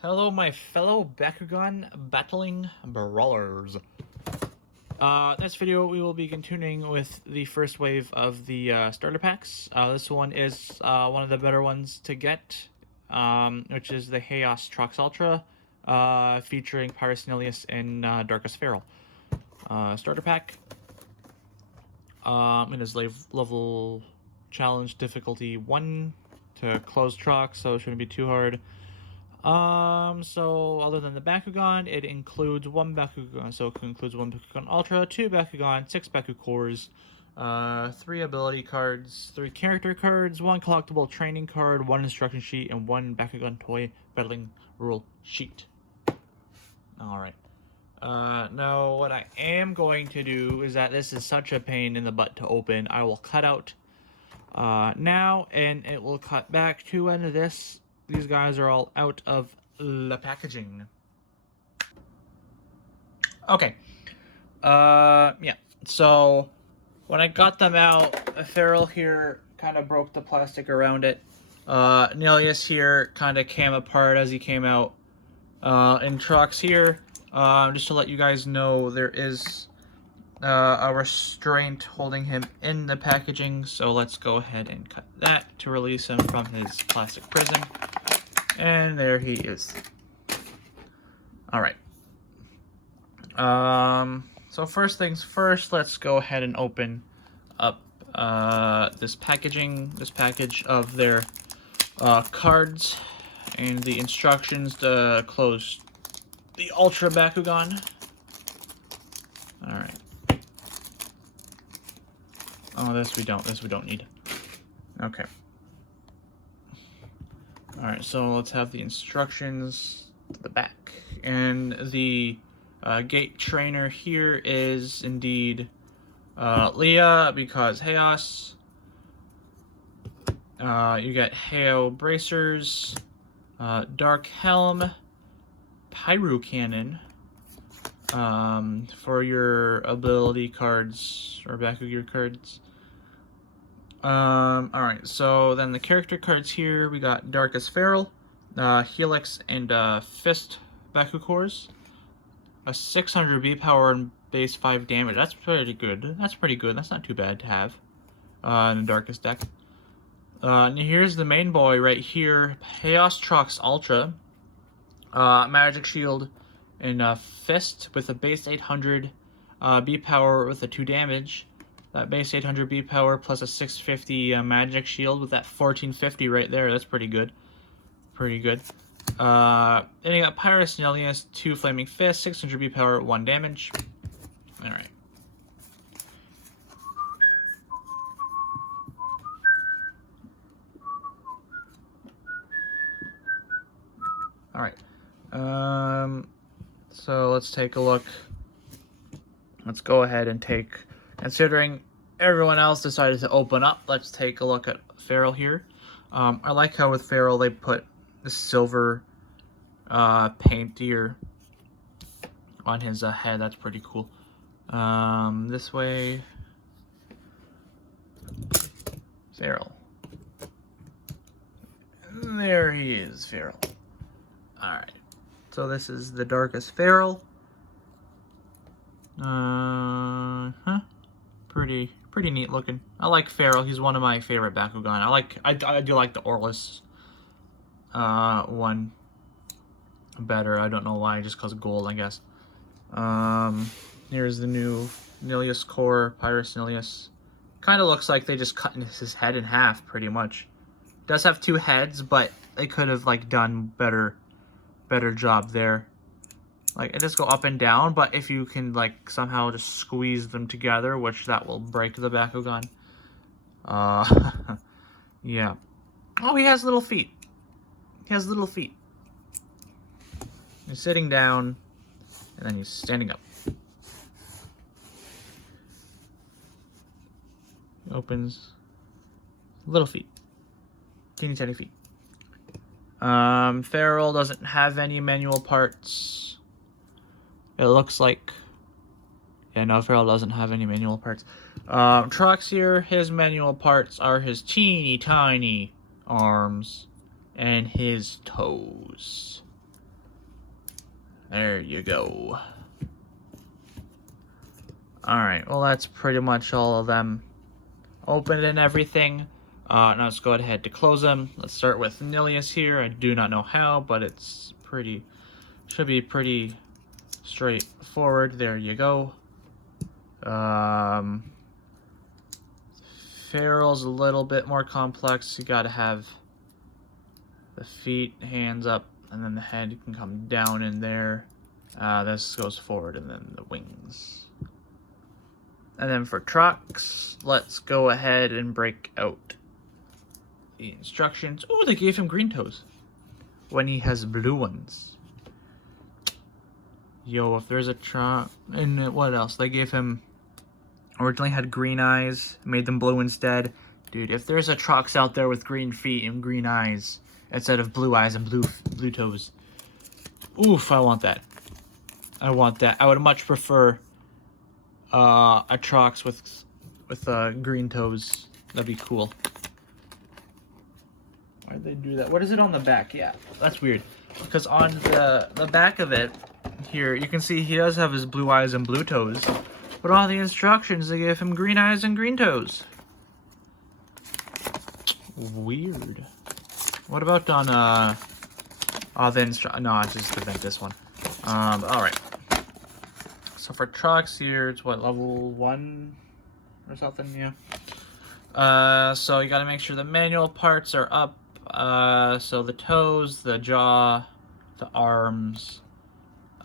Hello, my fellow Bakugan battling brawlers. This video we will be continuing with the first wave of the starter packs. This one is one of the better ones to get, which is the Haos Trox Ultra, featuring Pyrus and Darkest Feral. Starter pack. It is level challenge difficulty 1 to close Trox, so it shouldn't be too hard. So other than the Bakugan, it includes one Bakugan, so it includes one Bakugan Ultra, 2 Bakugan, 6 Baku Cores, 3 ability cards, 3 character cards, 1 collectible training card, 1 instruction sheet, and 1 Bakugan toy battling rule sheet. Alright. Now what I am going to do is that this is such a pain in the butt to open, I will cut out now, and it will cut back to when these guys are all out of the packaging. Okay. Yeah. So when I got them out, Feral here kind of broke the plastic around it. Nilius here kind of came apart as he came out. And Trox here, just to let you guys know, there is a restraint holding him in the packaging, so let's go ahead and cut that to release him from his plastic prison. And there he is. Alright. So first things first, let's go ahead and open up this package of their cards and the instructions to close the Ultra Bakugan. Alright. Oh, this we don't need. Okay. Alright, so let's have the instructions to the back. And the gate trainer here is indeed Leah, because Haos. You get Hao bracers, Dark Helm, Pyro Cannon for your ability cards or Bakugan cards. Alright, so then the character cards here, we got Darkest Feral, Helix, and Fist Baku Cores. A 600 B power and base 5 damage. That's pretty good. That's not too bad to have in the Darkest deck. And here's the main boy right here, Haos Trox Ultra. Magic Shield and Fist with a base 800 B power with a 2 damage. That base 800 B power plus a 650 magic shield with that 1450 right there. That's pretty good. Pretty good. Then you got Pyrus Nilius, 2 Flaming Fists, 600 B power, 1 damage. Alright. Alright. So let's take a look. Let's go ahead and take... Considering everyone else decided to open up, let's take a look at Feral here. I like how with Feral they put the silver paint here on his head. That's pretty cool. This way, Feral. There he is, Feral. Alright, so this is the Darkest Feral. Pretty neat looking. I like Feral. He's one of my favorite Bakugan. I do like the Orless one better. I don't know why, just cause gold, I guess. Here's the new Nilius core, Pyrus Nilius. Kind of looks like they just cut his head in half, pretty much. Does have 2 heads, but they could have like done better job there. Like, it does go up and down, but if you can, like, somehow just squeeze them together, which that will break the Bakugan. Yeah. Oh, he has little feet. He has little feet. He's sitting down, and then he's standing up. He opens. Little feet. Teeny tiny feet. Feral doesn't have any manual parts. It looks like... Yeah, no, Feral doesn't have any manual parts. Trox here, his manual parts are his teeny tiny arms and his toes. There you go. Alright, well that's pretty much all of them opened and everything. Now let's go ahead to close them. Let's start with Nilius here. I do not know how, but it's should be pretty straightforward. There you go. Feral's a little bit more complex. You gotta have the feet, hands up, and then the head can come down in there. This goes forward, and then the wings. And then for Trox, let's go ahead and break out the instructions. Oh, they gave him green toes when he has blue ones. Yo, if there's a Trox, and what else? They gave him, originally had green eyes, made them blue instead. Dude, if there's a Trox out there with green feet and green eyes instead of blue eyes and blue toes, oof, I want that. I want that. I would much prefer a Trox with green toes. That'd be cool. Why did they do that? What is it on the back? Yeah, that's weird. Because on the back of it here, you can see he does have his blue eyes and blue toes. But on the instructions, they give him green eyes and green toes. Weird. What about on the no, I just prevent this one. Alright. So for Trox here, it's what, level 1 or something, yeah. So you gotta make sure the manual parts are up. So the toes, the jaw, the arms.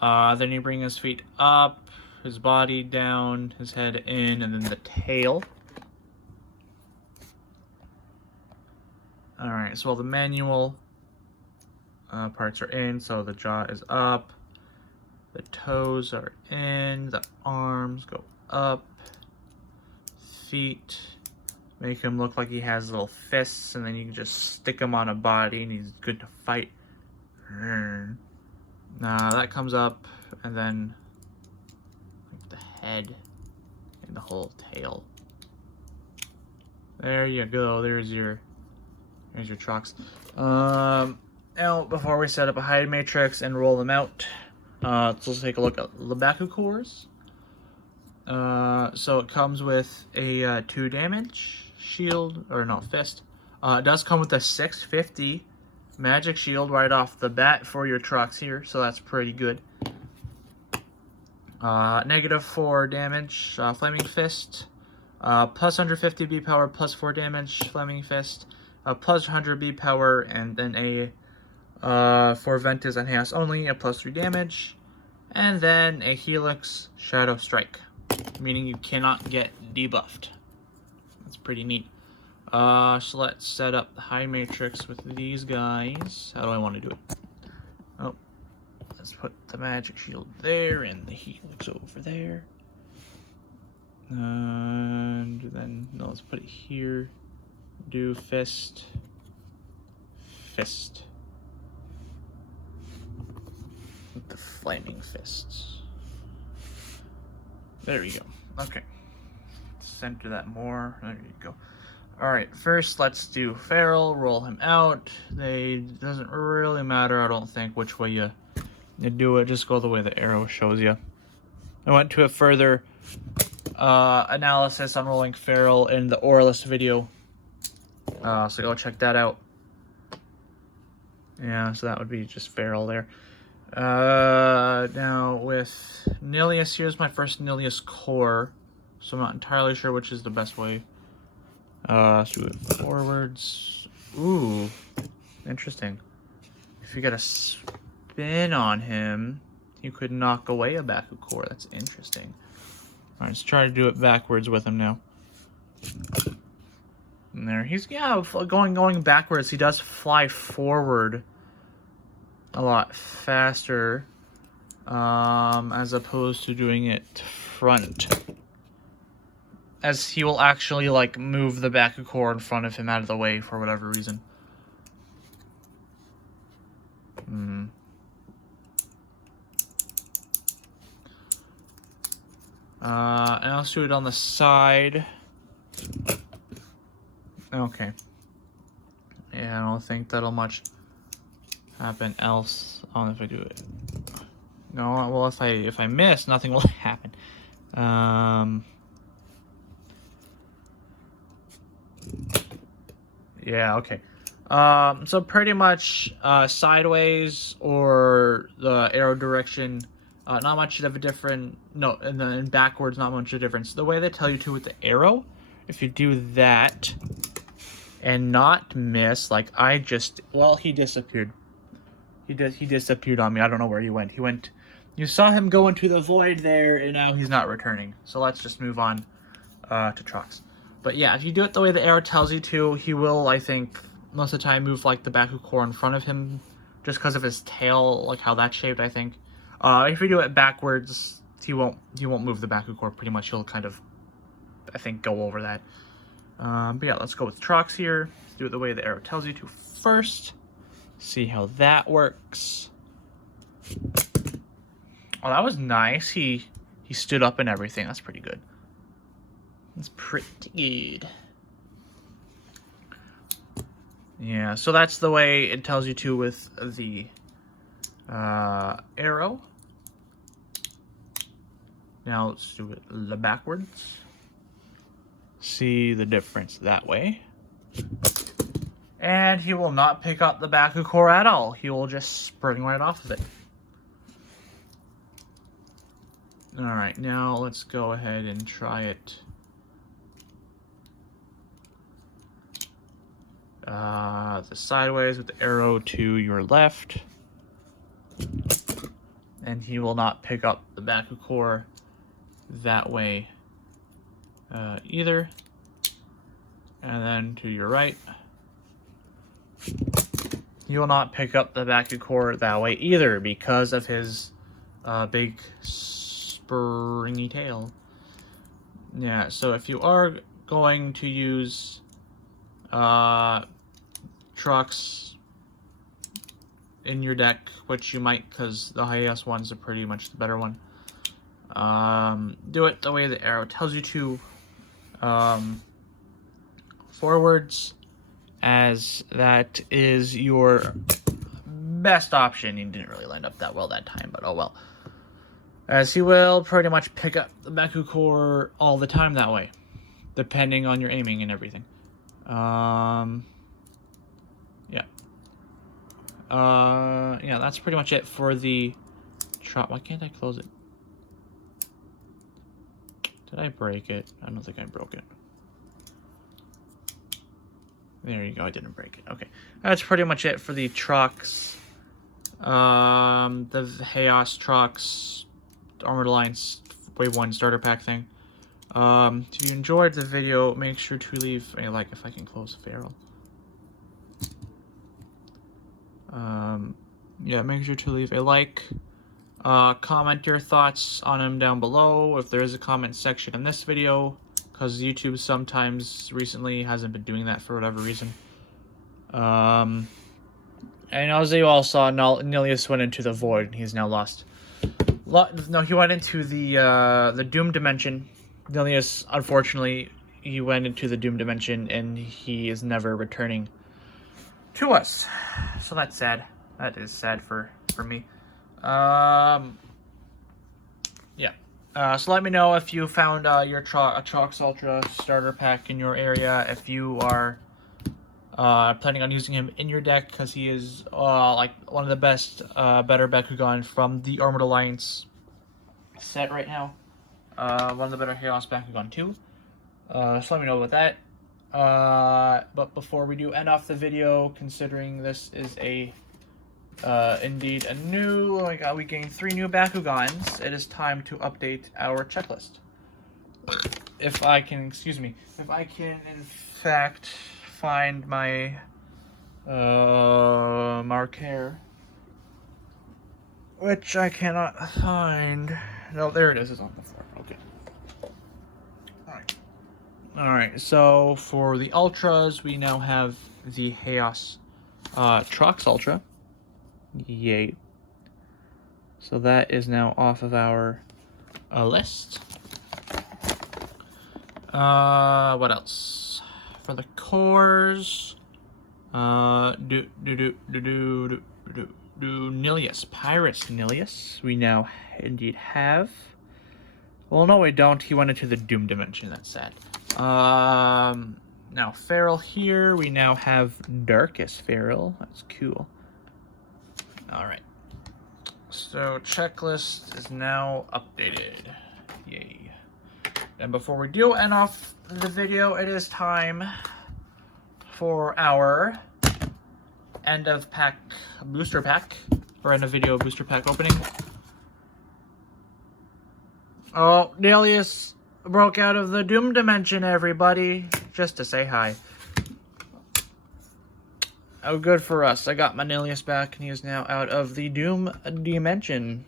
Then you bring his feet up, his body down, his head in, and then the tail. Alright, so all the manual parts are in, so the jaw is up. The toes are in, the arms go up, feet, make him look like he has little fists, and then you can just stick him on a body and he's good to fight. That comes up, and then like the head and the whole tail. There you go, there's your Trox. Now, before we set up a hide matrix and roll them out, let's take a look at the Bakukors. So it comes with a 2 damage shield, or no, fist. It does come with a 650 magic shield right off the bat for your Trox here, so that's pretty good. -4 damage, Flaming Fist. Plus 150 B power, plus 4 damage, Flaming Fist. Plus 100 B power, and then a for Ventus and Haos only, a plus 3 damage, and then a Helix Shadow Strike, meaning you cannot get debuffed. That's pretty neat. So let's set up the high matrix with these guys. How do I want to do it? Oh, let's put the magic shield there and the Helix over there. And then, no, let's put it here. Do fist. Fist. With the flaming fists. There you go. Okay. Center that more. There you go. Alright, first let's do Feral, roll him out. Doesn't really matter, I don't think, which way you do it. Just go the way the arrow shows you. I went to a further analysis on rolling Feral in the Orlis video. So go check that out. Yeah, so that would be just Feral there. Now with Nilius, here's my first Nilius core. So I'm not entirely sure which is the best way. Let's do it forwards. Ooh, interesting. If you get a spin on him, you could knock away a Bakukor. That's interesting. Alright, let's try to do it backwards with him now. And there, he's, yeah, going backwards. He does fly forward a lot faster, as opposed to doing it front. As he will actually, like, move the Bakukor in front of him out of the way for whatever reason. And let's do it on the side. Okay. Yeah, I don't think that'll much happen else. I don't know if I do it No, well, if I miss, nothing will happen. Yeah, okay. So pretty much sideways or the arrow direction, not much of a different. No, and then backwards, not much of a difference. The way they tell you to with the arrow, if you do that and not miss, like I just, well, he disappeared. He disappeared on me. I don't know where he went. You saw him go into the void there, and now he's not returning. So let's just move on to Trox. But yeah, if you do it the way the arrow tells you to, he will, I think, most of the time move like the Bakugan in front of him, just because of his tail, like how that's shaped. I think. If you do it backwards, he won't move the Bakugan. Pretty much, he'll kind of, I think, go over that. But yeah, let's go with Trox here. Let's do it the way the arrow tells you to first. See how that works. Oh, that was nice. He stood up and everything. That's pretty good. That's pretty good. Yeah, so that's the way it tells you to with the arrow. Now let's do it backwards. See the difference that way. And he will not pick up the Bakugan at all. He will just spring right off of it. Alright, now let's go ahead and try it. The sideways with the arrow to your left. And he will not pick up the Bakugan that way either. And then to your right. He will not pick up the Bakugan that way either because of his big springy tail. Yeah, so if you are going to use Trox in your deck, which you might because the Haos ones are pretty much the better one, do it the way the arrow tells you to, forwards, as that is your best option. He didn't really line up that well that time, but oh well. As he will pretty much pick up the Bakugan all the time that way, depending on your aiming and everything. Yeah. Yeah, that's pretty much it for the Trox. Why can't I close it? Did I break it? I don't think I broke it. There you go, I didn't break it. Okay, that's pretty much it for the Trox. The Haos Trox Armored Alliance Wave 1 starter pack thing. If you enjoyed the video, make sure to leave a like. If I can close Feral. Yeah, make sure to leave a like. Comment your thoughts on him down below if there is a comment section in this video, because YouTube sometimes recently hasn't been doing that for whatever reason. And as you all saw, Nilius went into the void and he's now lost. No, he went into the Doom Dimension. Nilius, unfortunately, he went into the Doom Dimension and he is never returning to us. So that's sad. That is sad for me. Yeah. So let me know if you found your Trox Ultra starter pack in your area. If you are planning on using him in your deck, because he is like one of the best, better Bakugan from the Armored Alliance set right now. One of the better Haos Bakugan too. So let me know about that. But before we do end off the video, considering this is a indeed a new, like we gained 3 new Bakugans, it is time to update our checklist. If I can, excuse me, if I can in fact find my marker, which I cannot find. No, there it is. It's on the floor. Okay. Alright, so for the Ultras, we now have the Haos Trox Ultra. Yay. So that is now off of our list. What else? For the cores, Nilius, Pyrus Nilius, we now indeed have. Well, no, we don't. He went into the Doom Dimension. That's sad. Now, Feral here. We now have Darkest Feral. That's cool. Alright. So, checklist is now updated. Yay. And before we do end off the video, it is time for our end of pack booster pack. Or end of video booster pack opening. Oh, Nilius broke out of the Doom Dimension, everybody. Just to say hi. Oh, good for us. I got my Nilius back, and he is now out of the Doom Dimension.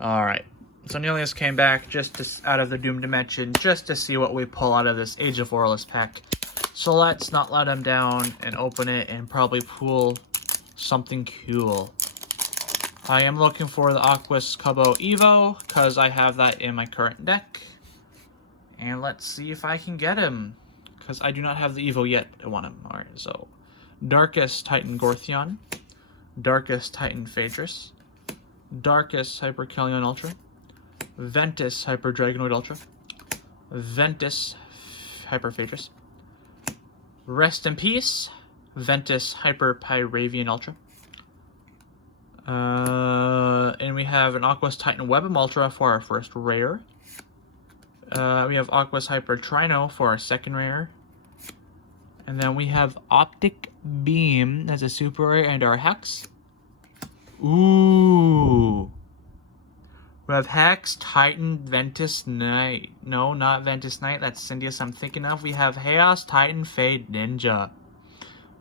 Alright. So Nilius came back out of the Doom Dimension just to see what we pull out of this Age of Orlis pack. So let's not let him down and open it and probably pull something cool. I am looking for the Aquas Cubbo Evo, because I have that in my current deck. And let's see if I can get him, because I do not have the Evo yet. I want him. Alright, so Darkest Titan Gorthion, Darkest Titan Phaedrus, Darkest Hyper Kellion Ultra, Ventus Hyper Dragonoid Ultra, Ventus Hyper Phaedrus, Rest in Peace, Ventus Hyper Pyravian Ultra. And we have an Aquas Titan Webem Ultra for our first rare. We have Aquas Hyper Trino for our second rare. And then we have Optic Beam as a super rare and our Hex. Ooh. We have Hex, Titan, Ventus Knight. No, not Ventus Knight. That's Cindius I'm thinking of. We have Haos Titan Fade Ninja.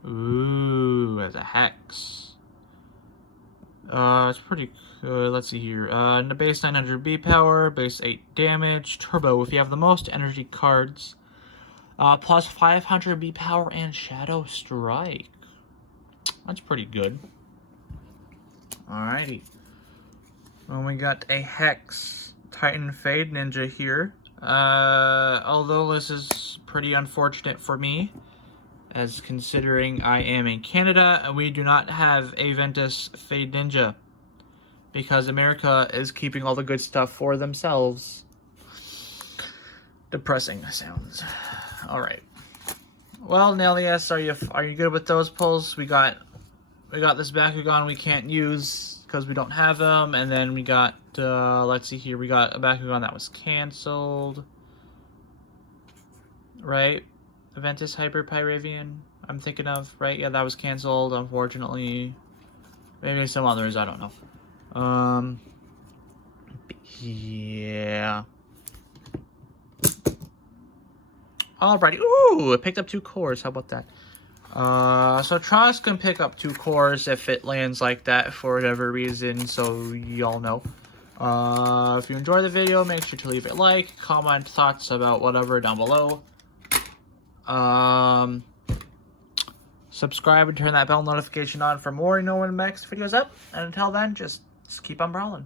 Ooh, as a Hex. It's pretty good. Let's see here. The base 900 B power, base 8 damage, turbo if you have the most energy cards, plus 500 B power and Shadow Strike. That's pretty good. Alrighty. Well, we got a Hex Titan Fade Ninja here. Although this is pretty unfortunate for me, as considering I am in Canada and we do not have a Ventus Fade Ninja because America is keeping all the good stuff for themselves. Depressing sounds. All right. Well, Nilius, are you good with those pulls? We got this Bakugan we can't use because we don't have him, and then we got let's see here, we got a Bakugan that was canceled, right? Ventus Hyper Pyravian, I'm thinking of, right? Yeah, that was canceled, unfortunately. Maybe some others, I don't know. Yeah. Alrighty. Ooh, it picked up 2 cores. How about that? So Trox can pick up 2 cores if it lands like that for whatever reason, so y'all know. If you enjoyed the video, make sure to leave a like, comment thoughts about whatever down below. Subscribe and turn that bell notification on for more, when the next video's up. And until then, just keep on brawling.